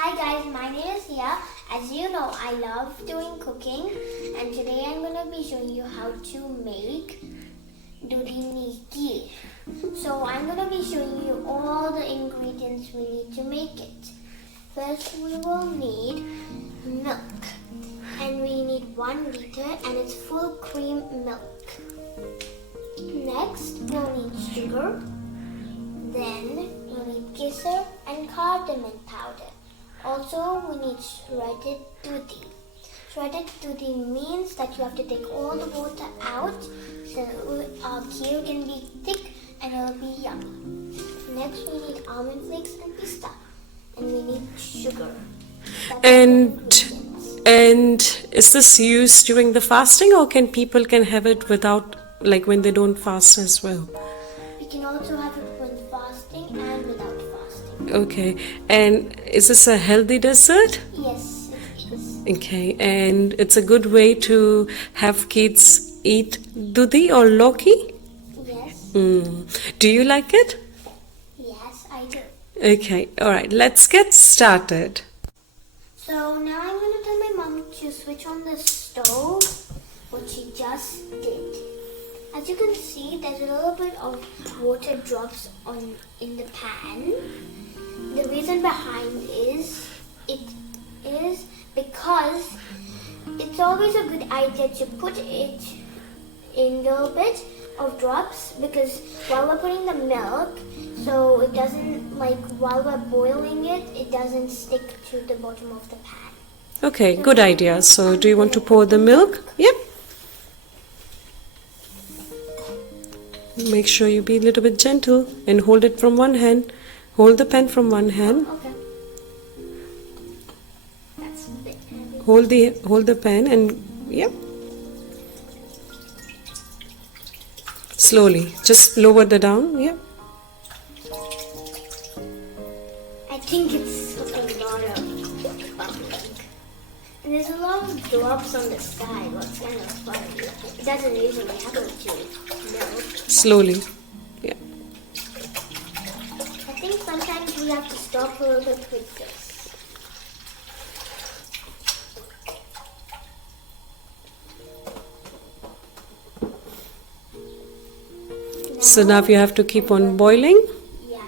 Hi guys, my name is Sia. As you know, I love doing cooking, and today I'm going to be showing you how to make Lauki Ki Kheer. So I'm going to be showing you all the ingredients we need to make it. First we will need milk, and we need 1 liter, and it's full cream milk. Next we'll need sugar, then we'll need kesar and cardamom powder. Also, we need shredded dudhi. Shredded dudhi means that you have to take all the water out so our kheer can be thick and it will be yummy. Next, we need almond flakes and pista, and we need sugar. And is this used during the fasting, or people can have it without, like when they don't fast as well? We can also have it when fasting and without fasting. Okay, and is this a healthy dessert? Yes, it is. Okay, and it's a good way to have kids eat dudhi or lauki? Yes. Do you like it? Yes, I do. Okay, alright, let's get started. So now I'm going to tell my mom to switch on the stove, which she just did. As you can see, there's a little bit of water drops in the pan. The reason behind it is because it's always a good idea to put it in a little bit of drops, because while we're putting the milk, so it doesn't, while we're boiling it, it doesn't stick to the bottom of the pan. Okay, good idea. So do you want to pour the milk? Yep. Make sure you be a little bit gentle and hold it from one hand. Hold the pan from one hand. Okay. That's a bit heavy. Hold the pan and yep. Slowly. Just lower the down. Yep. I think it's a lot of bubbling. And there's a lot of drops on the side, what's kind of funny. It doesn't usually happen to milk. Slowly. Yeah. I think sometimes we have to stop a little bit with this. So now you have to keep on boiling. Yeah.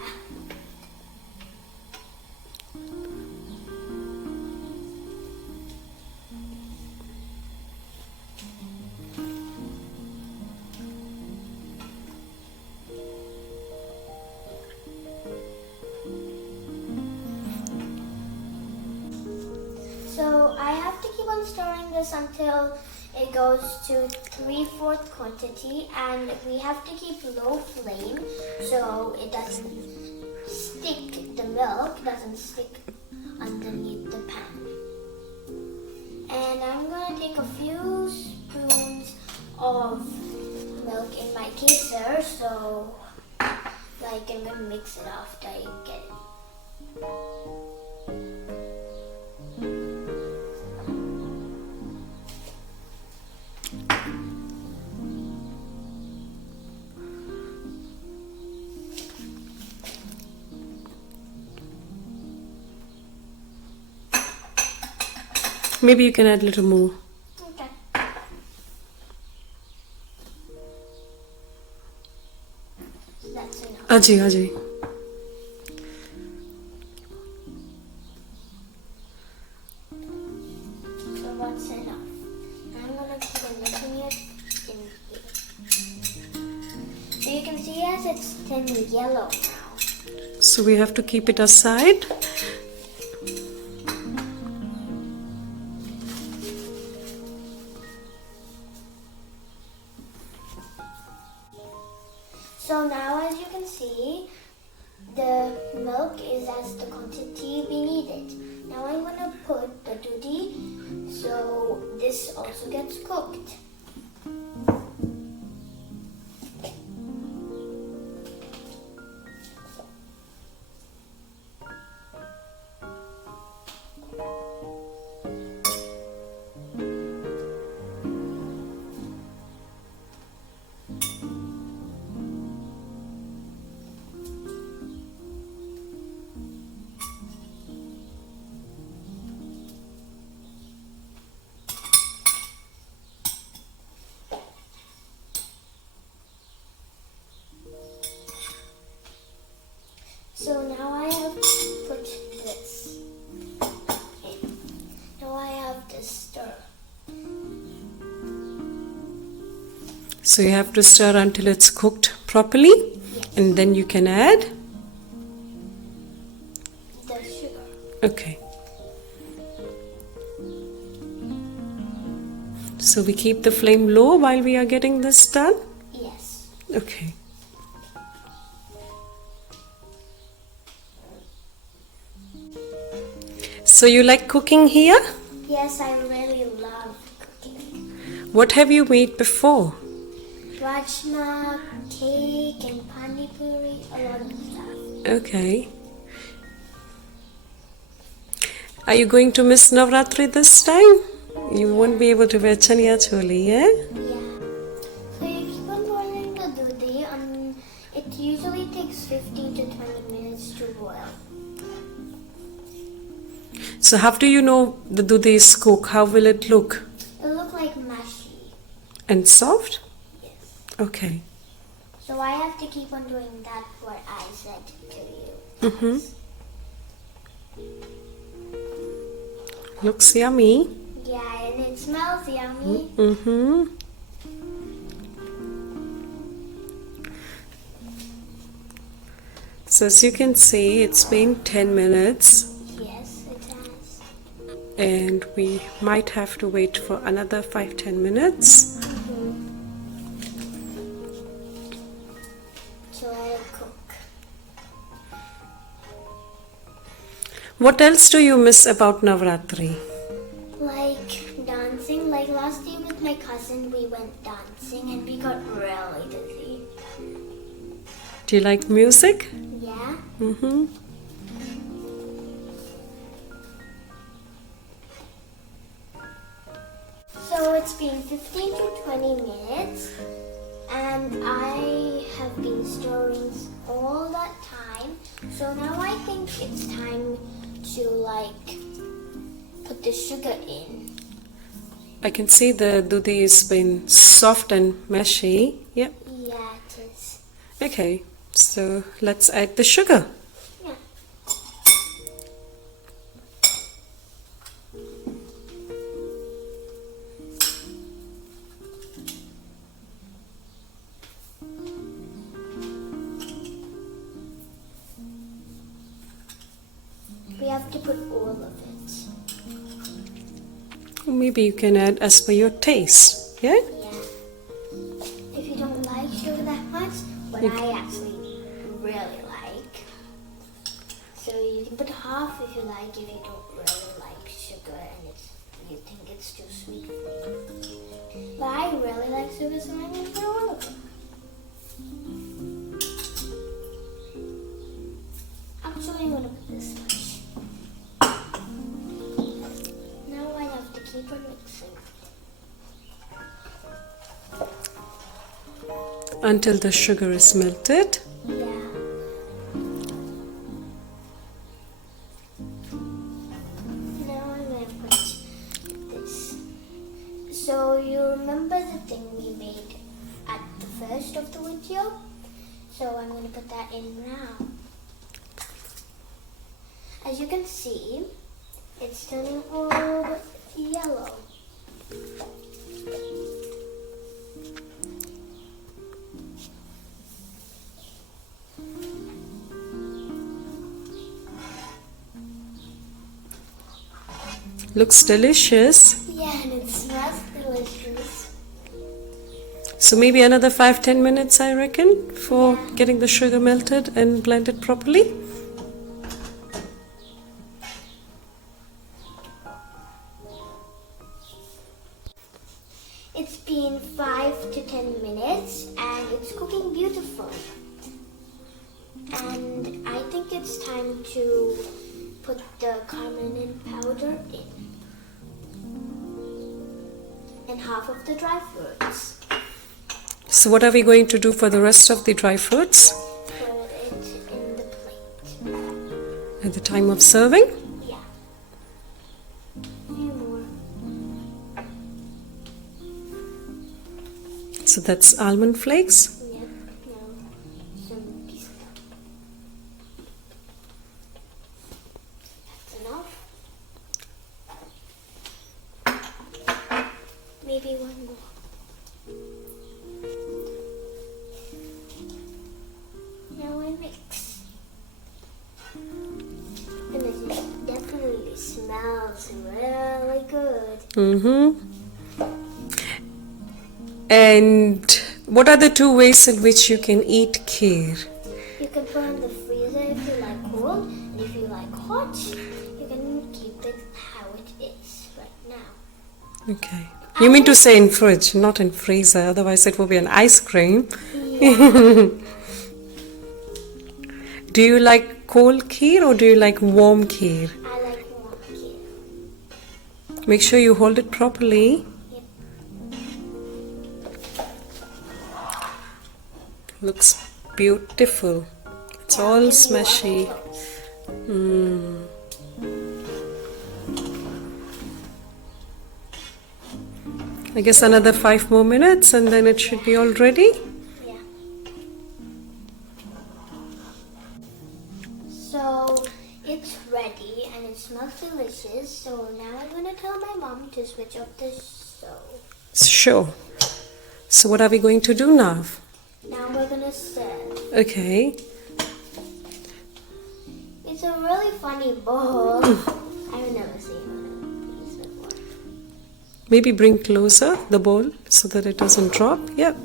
So I have to keep on stirring this until it goes to 3/4 quantity, and we have to keep low flame so it doesn't stick, the milk doesn't stick underneath the pan. And I'm going to take a few spoons of milk in my kesar, so I'm going to mix it after I get it. Maybe you can add a little more. Okay. That's enough. Aji. So that's enough. I'm going to keep on mixing it in here. So you can see as it's turning yellow now. So we have to keep it aside. So now, as you can see, the milk is as the quantity we needed. Now I'm going to put the dudhi, so this also gets cooked. So you have to stir until it's cooked properly, and then you can add the sugar. Okay. So we keep the flame low while we are getting this done? Yes. Okay. So you like cooking here? Yes, I really love cooking. What have you made before? Rajma, cake, and pani puri, a lot of stuff. Okay. Are you going to miss Navratri this time? You won't be able to wear chaniya choli, yeah? Yeah. So you keep on boiling the dudhi. It usually takes 15 to 20 minutes to boil. So how do you know the dudh is cooked? How will it look? It'll look like mushy. And soft? Yes. Okay. So I have to keep on doing that what I said to you. Mm-hmm. Looks yummy. Yeah, and it smells yummy. Mm-hmm. So as you can see, it's been 10 minutes Yes, it has. and we might have to wait for another 5-10 minutes. So I'll cook. What else do you miss about Navratri? Like dancing. Like last year with my cousin, we went dancing and we got really dizzy. Do you like music? Yeah. Mm-hmm. So it's been 15 to 20 minutes and I have been stirring all that time. So now I think it's time to put the sugar in. I can see the dudhi has been soft and meshy. Yep. Yeah, it is. Okay, so let's add the sugar. Yeah. We have to put all of it. Maybe you can add as per your taste. Yeah? Yeah. If you don't like sugar that much, but I actually really like. So you can put half if you like, if you don't really like sugar and you think it's too sweet for you. But I really like sugar, so I'm going to put all of it. Actually, I'm going to put this much. Now I have to keep on mixing. Until the sugar is melted. Yeah. Now I'm going to put this. So you remember the thing we made at the first of the video? So I'm going to put that in now. As you can see, it's turning all yellow. Looks delicious. Yeah, and it smells delicious. So maybe another 5-10 minutes, I reckon, for Yeah. getting the sugar melted and blended properly. It's been 5 to 10 minutes and it's cooking beautiful. And I think it's time to put the cardamom powder in. And half of the dry fruits. So what are we going to do for the rest of the dry fruits Put it in the plate. at the time of serving? Yeah. A few more. So that's almond flakes. Yep. No. Some pieces. That's enough. Maybe one more. smells really good. Mm-hmm. And what are the two ways in which you can eat kheer? You can put it in the freezer if you like cold, and if you like hot, you can keep it how it is right now. Okay. You mean to say in fridge, not in freezer, otherwise it will be an ice cream. Yeah. Do you like cold kheer or do you like warm kheer? I like warm kheer. Make sure you hold it properly. Yep. Looks beautiful. It's Now all give me smashy. one of those. Mm. I guess another 5 more minutes and then it should be all ready. Yeah. So it's ready and it smells delicious. So now I'm gonna tell my mom to switch off the stove. Sure. So what are we going to do now? Now we're gonna serve. Okay. It's a really funny bowl. I've never seen one of these before. Maybe bring closer the bowl so that it doesn't drop. Yep.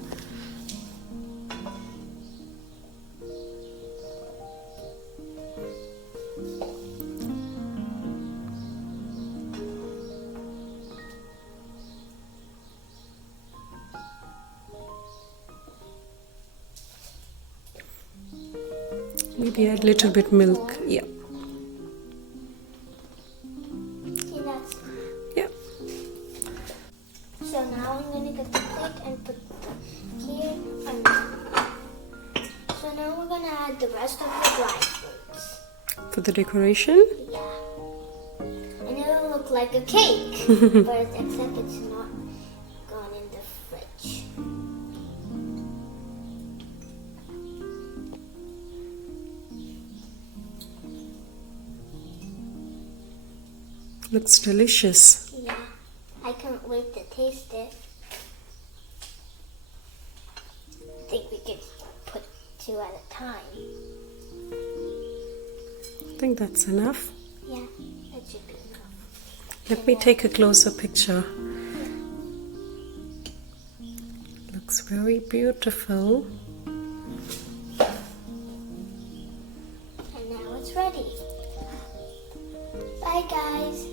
Maybe add little bit milk. Yeah. See, that's it. Yeah. So now I'm gonna get the plate and put the kheer on. So now we're gonna add the rest of the dry fruits. For the decoration. Yeah. And it'll look like a cake, but except it's not gone in the fridge. Looks delicious. Yeah. I can't wait to taste it. I think we could put 2 at a time. I think that's enough. Yeah, that should be enough. Let me take a closer picture. Looks very beautiful. And now it's ready. Bye, guys.